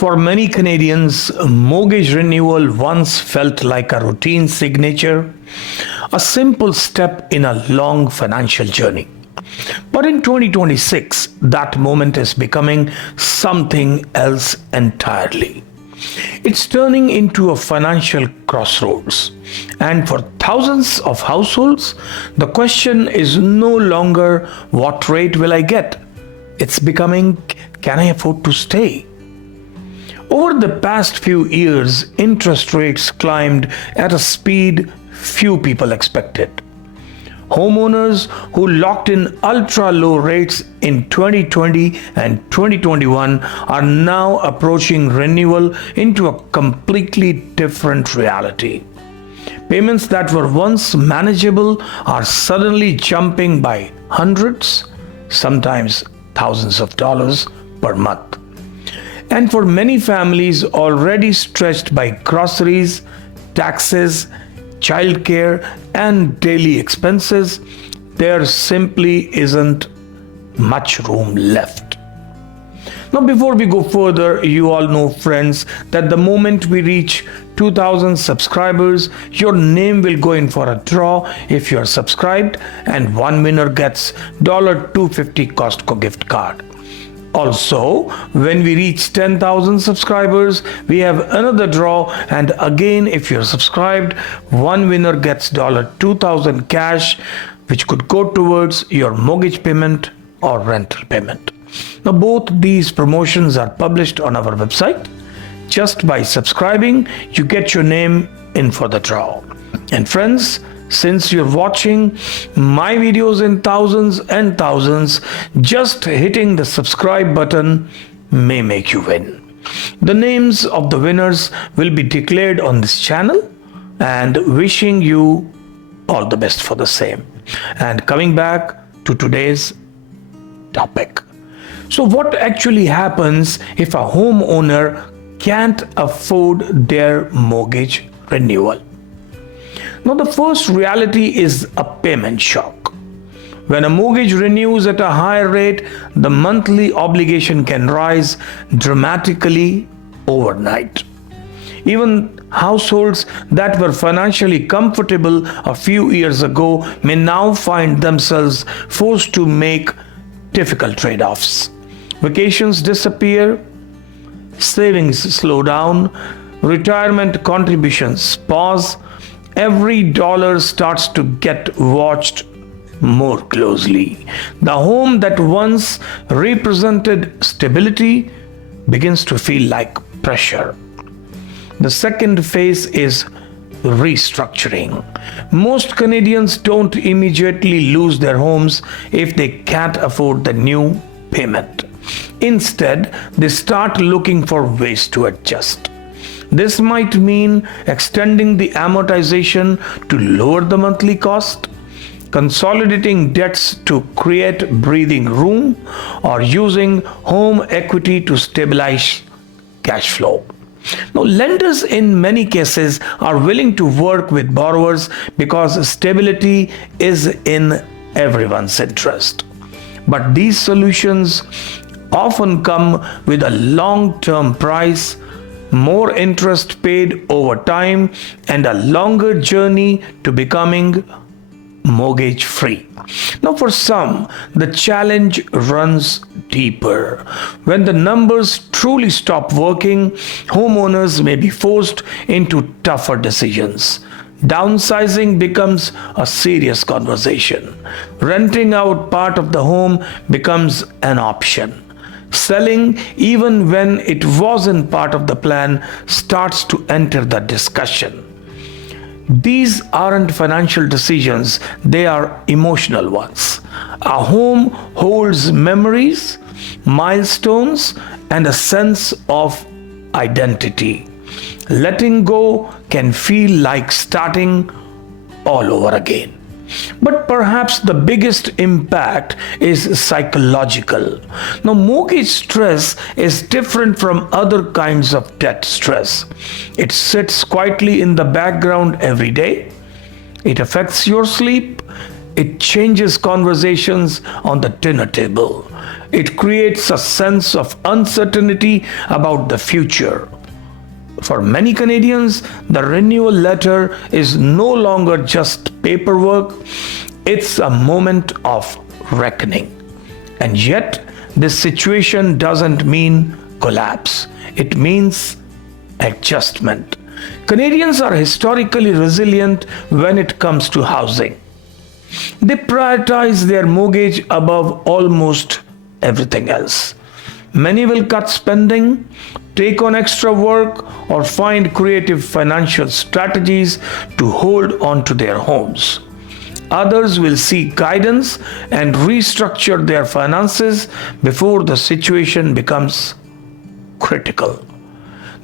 For many Canadians, mortgage renewal once felt like a routine signature, a simple step in a long financial journey. But in 2026, that moment is becoming something else entirely. It's turning into a financial crossroads. And for thousands of households, the question is no longer what rate will I get? It's becoming, can I afford to stay? Over the past few years, interest rates climbed at a speed few people expected. Homeowners who locked in ultra-low rates in 2020 and 2021 are now approaching renewal into a completely different reality. Payments that were once manageable are suddenly jumping by hundreds, sometimes thousands of dollars per month. And for many families already stretched by groceries, taxes, childcare, and daily expenses, there simply isn't much room left. Now, before we go further, you all know, friends, that the moment we reach 2,000 subscribers, your name will go in for a draw if you're subscribed, and one winner gets $250 Costco gift card. Also, when we reach 10,000 subscribers, we have another draw, and again, if you're subscribed, one winner gets $2,000 cash, which could go towards your mortgage payment or rental payment. Now, both these promotions are published on our website. Just by subscribing, you get your name in for the draw. And friends, since you're watching my videos in thousands and thousands, just hitting the subscribe button may make you win. The names of the winners will be declared on this channel, and wishing you all the best for the same. And coming back to today's topic. So what actually happens if a homeowner can't afford their mortgage renewal? Now, the first reality is a payment shock. When a mortgage renews at a higher rate, the monthly obligation can rise dramatically overnight. Even households that were financially comfortable a few years ago may now find themselves forced to make difficult trade-offs. Vacations disappear, savings slow down, retirement contributions pause. Every dollar starts to get watched more closely. The home that once represented stability begins to feel like pressure. The second phase is restructuring. Most Canadians don't immediately lose their homes if they can't afford the new payment. Instead, they start looking for ways to adjust. This might mean extending the amortization to lower the monthly cost, consolidating debts to create breathing room, or using home equity to stabilize cash flow. Now, lenders in many cases are willing to work with borrowers because stability is in everyone's interest. But these solutions often come with a long-term price, more interest paid over time, and a longer journey to becoming mortgage free. Now, for some, the challenge runs deeper. When the numbers truly stop working, homeowners may be forced into tougher decisions. Downsizing becomes a serious conversation. Renting out part of the home becomes an option. Selling, even when it wasn't part of the plan, starts to enter the discussion. These aren't financial decisions, they are emotional ones. A home holds memories, milestones, and a sense of identity. Letting go can feel like starting all over again. But perhaps the biggest impact is psychological. Now, mortgage stress is different from other kinds of debt stress. It sits quietly in the background every day. It affects your sleep. It changes conversations on the dinner table. It creates a sense of uncertainty about the future. For many Canadians, the renewal letter is no longer just paperwork, it's a moment of reckoning. And yet, this situation doesn't mean collapse, it means adjustment. Canadians are historically resilient when it comes to housing. They prioritize their mortgage above almost everything else. Many will cut spending, take on extra work, or find creative financial strategies to hold on to their homes. Others will seek guidance and restructure their finances before the situation becomes critical.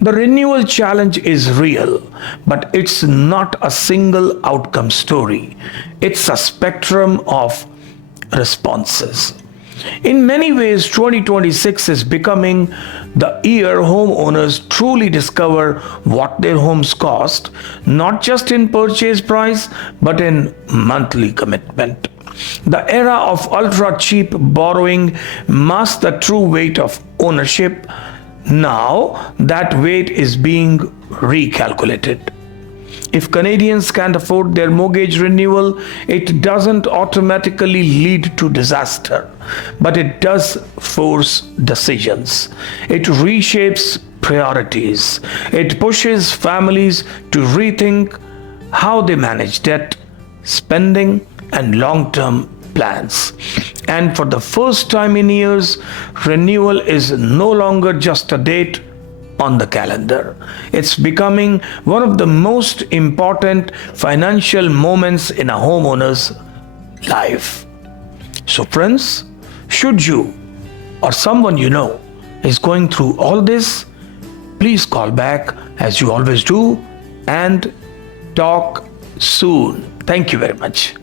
The renewal challenge is real, but it's not a single outcome story. It's a spectrum of responses. In many ways, 2026 is becoming the year homeowners truly discover what their homes cost, not just in purchase price, but in monthly commitment. The era of ultra cheap borrowing masks the true weight of ownership. Now that weight is being recalculated. If Canadians can't afford their mortgage renewal, it doesn't automatically lead to disaster, but it does force decisions. It reshapes priorities. It pushes families to rethink how they manage debt, spending, and long-term plans. And for the first time in years, renewal is no longer just a date on the calendar. It's becoming one of the most important financial moments in a homeowner's life. So friends, should you or someone you know is going through all this, please call back as you always do and talk soon. Thank you very much.